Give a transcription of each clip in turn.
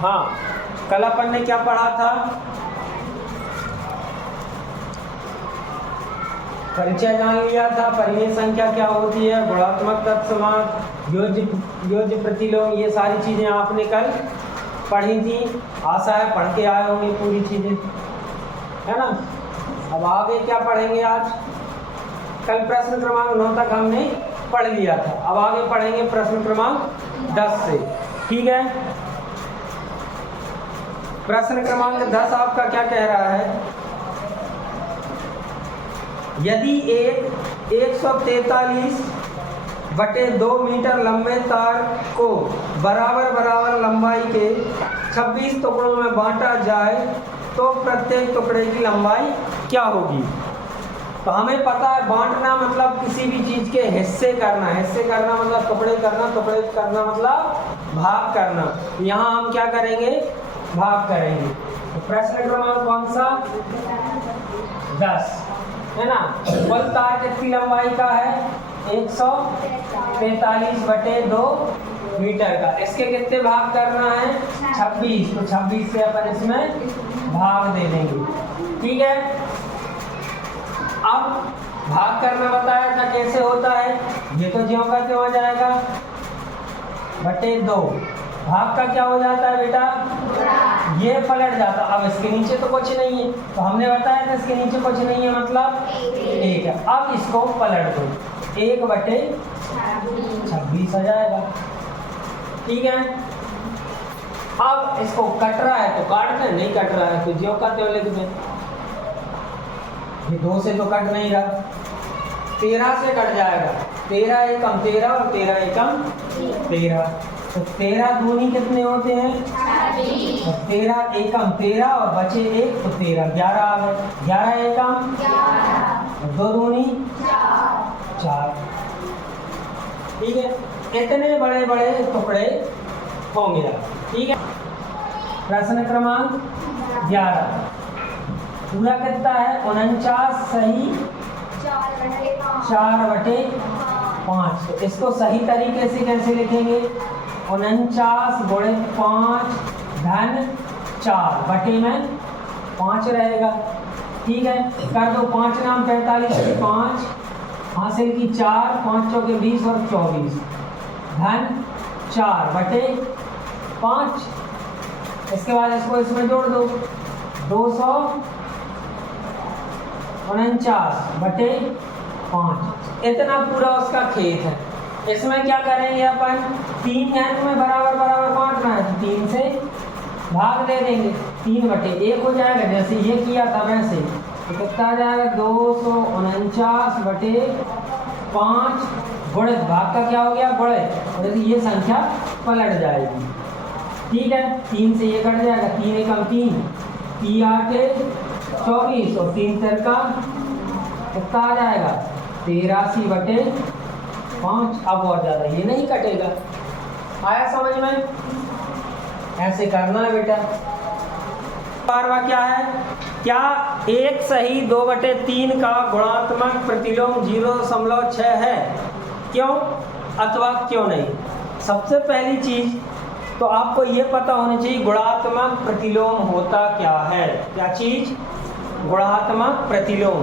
हाँ, कल अपन ने क्या पढ़ा था? परिचय जान लिया था, परिमेय संख्या क्या होती है, गुणात्मक तत्समान, योज्य प्रतिलोम, ये सारी चीजें आपने कल पढ़ी थी। आशा है पढ़ के आए होंगे पूरी चीजें, है ना। अब आगे क्या पढ़ेंगे आज? कल प्रश्न क्रमांक 9 तक हमने पढ़ लिया था, अब आगे पढ़ेंगे प्रश्न क्रमांक 10 से, ठीक है। प्रश्न क्रमांक 10 आपका क्या कह रहा है? यदि एक 143/2 मीटर लंबे तार को बराबर लंबाई के 26 टुकड़ों में बांटा जाए तो प्रत्येक टुकड़े की लंबाई क्या होगी? तो हमें पता है बांटना मतलब किसी भी चीज के हिस्से करना, हिस्से करना मतलब टुकड़े करना, टुकड़े करना मतलब भाग करना। यहाँ हम क्या करेंगे? भाग करेंगे। तो प्रश्न क्रमांक कौन सा? 10, है ना। कुल तार कितनी लंबाई का है? 143/2 मीटर का। इसके कितने भाग करना है? 26। तो 26 से अपन इसमें भाग दे देंगे, ठीक है। अब भाग करना बताया था कैसे होता है, ये तो ज्यों का त्यों आ जाएगा, /2। भाग का क्या हो जाता है बेटा? ये पलट जाता। अब इसके नीचे तो कुछ नहीं है, तो हमने बताया था इसके नीचे कुछ नहीं है मतलब 1 है। अब इसको पलट दो, 1/26 आ जाएगा, ठीक है। अब इसको कट रहा है तो काट दें, नहीं कट रहा है तो ज्यों का त्यों लिख दें। ये 2 से तो कट नहीं रहा, 13 से कट जाएगा। 13 एकम 13 और 13 एकम 13, तो 13 दूनी कितने होते हैं? 13 एकम 13 और बचे 1 तो 13, 11 आ गए। 11 एकम 2 दूनी 4, ठीक है। इतने बड़े बड़े टुकड़े होंगे, ठीक है। प्रश्न क्रमांक 11 पूरा कितना है? 49 सही 4/5। तो इसको सही तरीके से कैसे लिखेंगे? 49 गुणित 5 धन 4 बटे में 5 रहेगा, ठीक है। कर दो 5 नाम 45 की 5 हासिल की 4, 5 चौके 20 और 24 धन 4/5। इसके बाद इसको इसमें जोड़ दो, 249/5। इतना पूरा उसका खेत है। इसमें क्या करेंगे अपन? 3 अंक में बराबर बांटना है, 3 से भाग दे देंगे, 3/1 हो जाएगा। जैसे ये किया था वैसे, तो कितना आ जाएगा? 249/5 गुणित भाग का क्या हो गया? गुणित, और ये संख्या पलट जाएगी, ठीक है। 3 से ये कट जाएगा, 3 एकम 3, 3 8 24 और 3 तिरका कितना आ जाएगा? 83/5। अब और ज्यादा ये नहीं कटेगा। आया समझ में? ऐसे करना है बेटा। बारवा क्या है? क्या 1 सही 2/3 का गुणात्मक प्रतिलोम 0.6 है? क्यों अथवा क्यों नहीं? सबसे पहली चीज तो आपको ये पता होनी चाहिए गुणात्मक प्रतिलोम होता क्या है। क्या चीज? गुणात्मक प्रतिलोम।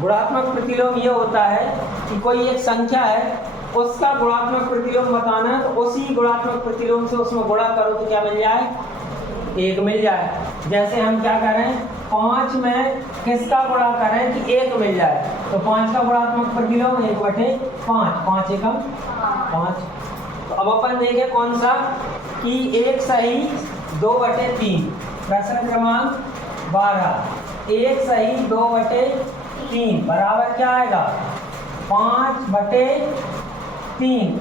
गुणात्मक प्रतिलोम ये होता है कि कोई एक संख्या है, उसका गुणात्मक प्रतिलोम बताना है, तो उसी गुणात्मक प्रतिलोम से उसमें गुणा करो तो क्या मिल जाए? 1 मिल जाए। जैसे हम क्या करें? 5 में किसका गुणा करें कि 1 मिल जाए? तो 5 का गुणात्मक प्रतिलोम 1/5, 5 एकम 5। तो अब अपन देखें कौन सा कि 1 सही 2/3। प्रश्न क्रमांक 12, 1 सही 2/3 बराबर क्या आएगा? 5/3।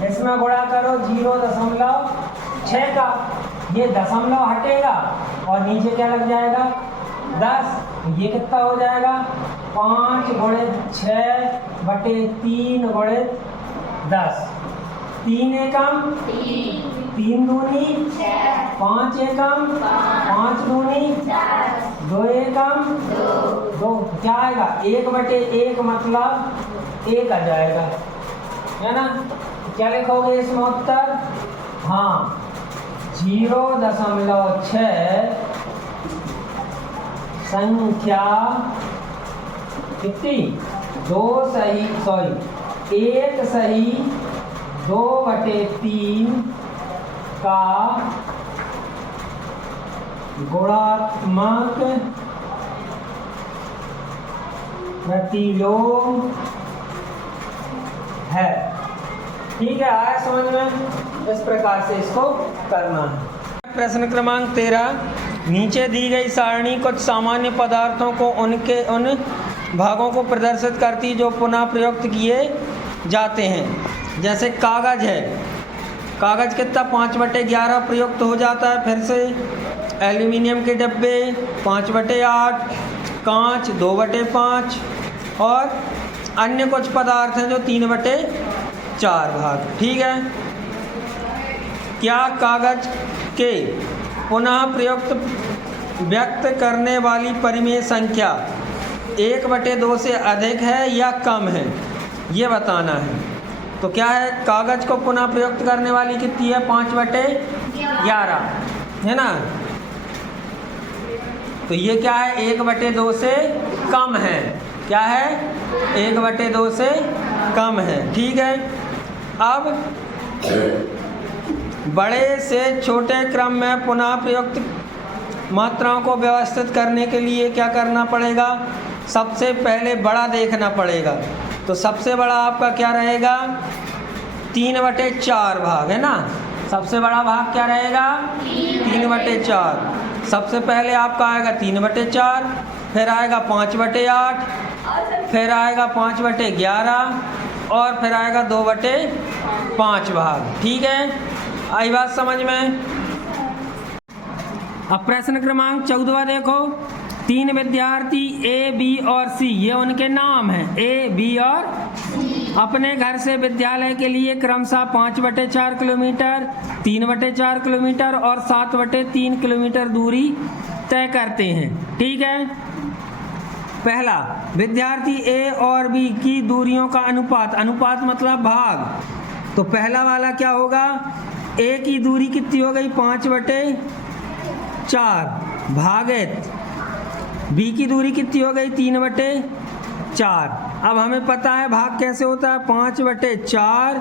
इसमें गुणा करो 0.6 का, ये दशमलव हटेगा और नीचे क्या लग जाएगा? 10। ये कितना हो जाएगा? 5 गुणित 6/3 गुणित 10। 3 एकम 3 दूनी 5 एकम 5 दूनी 2 एकम 2। क्या आएगा? 1/1 मतलब 1 आ जाएगा, है ना। क्या लिखोगे इसमें उत्तर? हाँ 0.6 संख्या कितनी 1/2/3 का गुणात्मक प्रतिलोम है। ठीक है, आया समझ में? इस प्रकार से इसको करना है। प्रश्न क्रमांक 13, नीचे दी गई सारणी कुछ सामान्य पदार्थों को उनके उन भागों को प्रदर्शित करती जो पुनः प्रयुक्त किए जाते हैं। जैसे कागज है, कागज कितना 5/11 प्रयुक्त हो जाता है फिर से। एल्यूमिनियम के डब्बे 5/8, कांच 2/5 और अन्य कुछ पदार्थ हैं जो 3/4 भाग। ठीक है, क्या कागज के पुनः प्रयुक्त व्यक्त करने वाली परिमेय संख्या 1/2 से अधिक है या कम है, ये बताना है। तो क्या है, कागज को पुनः प्रयुक्त करने वाली कितनी है 5/11 है ना। तो ये क्या है 1/2 से कम है। क्या है 1/2 से कम है। ठीक है, अब बड़े से छोटे क्रम में पुनः प्रयुक्त मात्राओं को व्यवस्थित करने के लिए क्या करना पड़ेगा, सबसे पहले बड़ा देखना पड़ेगा। तो सबसे बड़ा आपका क्या रहेगा 3/4 भाग है ना। सबसे बड़ा भाग क्या रहेगा 3/4। सबसे पहले आपका आएगा 3/4, फिर आएगा 5/8, फिर आएगा 5/11 और फिर आएगा 2/5 भाग। ठीक है, आई बात समझ में? अब प्रश्न क्रमांक 14 देखो, 3 विद्यार्थी ए, बी और सी, ये उनके नाम हैं, ए, बी और अपने घर से विद्यालय के लिए क्रमशः 5/4 किलोमीटर, 3/4 किलोमीटर और 7/3 किलोमीटर दूरी तय करते हैं। ठीक है, पहला विद्यार्थी ए और बी की दूरियों का अनुपात, अनुपात मतलब भाग। तो पहला वाला क्या होगा, ए की दूरी कितनी हो गई 5/4 भागित बी की दूरी कितनी हो गई 3/4। अब हमें पता है भाग कैसे होता है, 5/4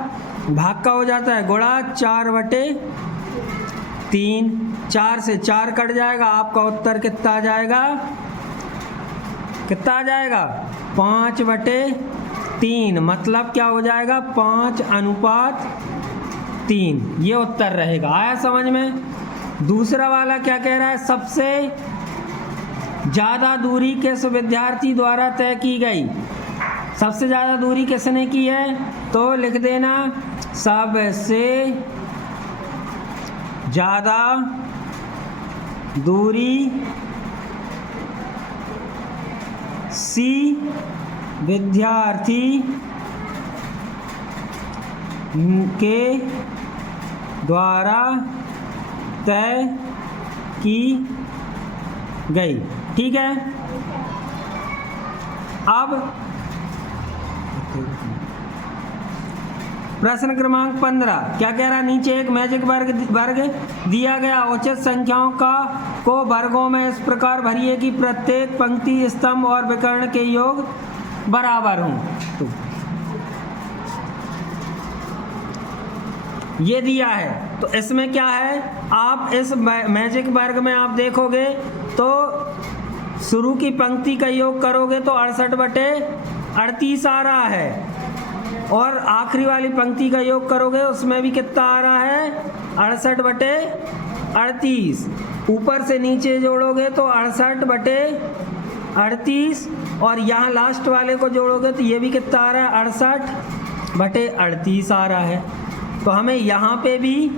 भाग का हो जाता है गुणा 4/3। 4 से 4 कट जाएगा, आपका उत्तर कितना आ जाएगा, कितना आ जाएगा 5/3। मतलब क्या हो जाएगा 5:3, ये उत्तर रहेगा। आया समझ में? दूसरा वाला क्या कह रहा है, सबसे ज़्यादा दूरी किस विद्यार्थी द्वारा तय की गई। सबसे ज़्यादा दूरी किसने की है, तो लिख देना सबसे ज़्यादा दूरी सी विद्यार्थी के द्वारा तय की गई। ठीक है, अब प्रश्न क्रमांक 15 क्या कह रहा है, नीचे एक मैजिक वर्ग दिया गया, उचित संख्याओं को वर्गों में इस प्रकार भरिए कि प्रत्येक पंक्ति, स्तंभ और विकर्ण के योग बराबर हों। तो ये दिया है, तो इसमें क्या है, आप इस मैजिक वर्ग में आप देखोगे तो शुरू की पंक्ति का योग करोगे तो 68/38 आ रहा है, और आखिरी वाली पंक्ति का योग करोगे उसमें भी कितना आ रहा है 68/38। ऊपर से नीचे जोड़ोगे तो 68/38 और यहाँ लास्ट वाले को जोड़ोगे तो ये भी कितना आ रहा है 68/38 आ रहा है। तो हमें यहाँ पे भी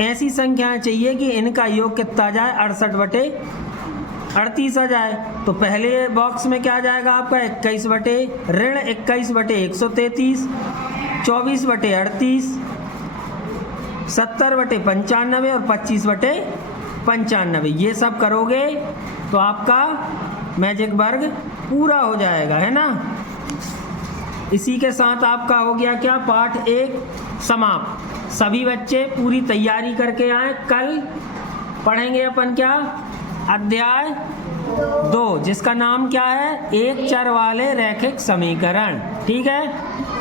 ऐसी संख्याएं चाहिए कि इनका योग कितना आ जाए 68/38 आ जाए। तो पहले बॉक्स में क्या आ जाएगा आपका 21/133, 24/38, 70/95 और 25/95। ये सब करोगे तो आपका मैजिक वर्ग पूरा हो जाएगा, है ना। इसी के साथ आपका हो गया क्या, पाठ 1 समाप्त। सभी बच्चे पूरी तैयारी करके आए। कल पढ़ेंगे अपन क्या, अध्याय 2 जिसका नाम क्या है, एक चर वाले रैखिक समीकरण। ठीक है।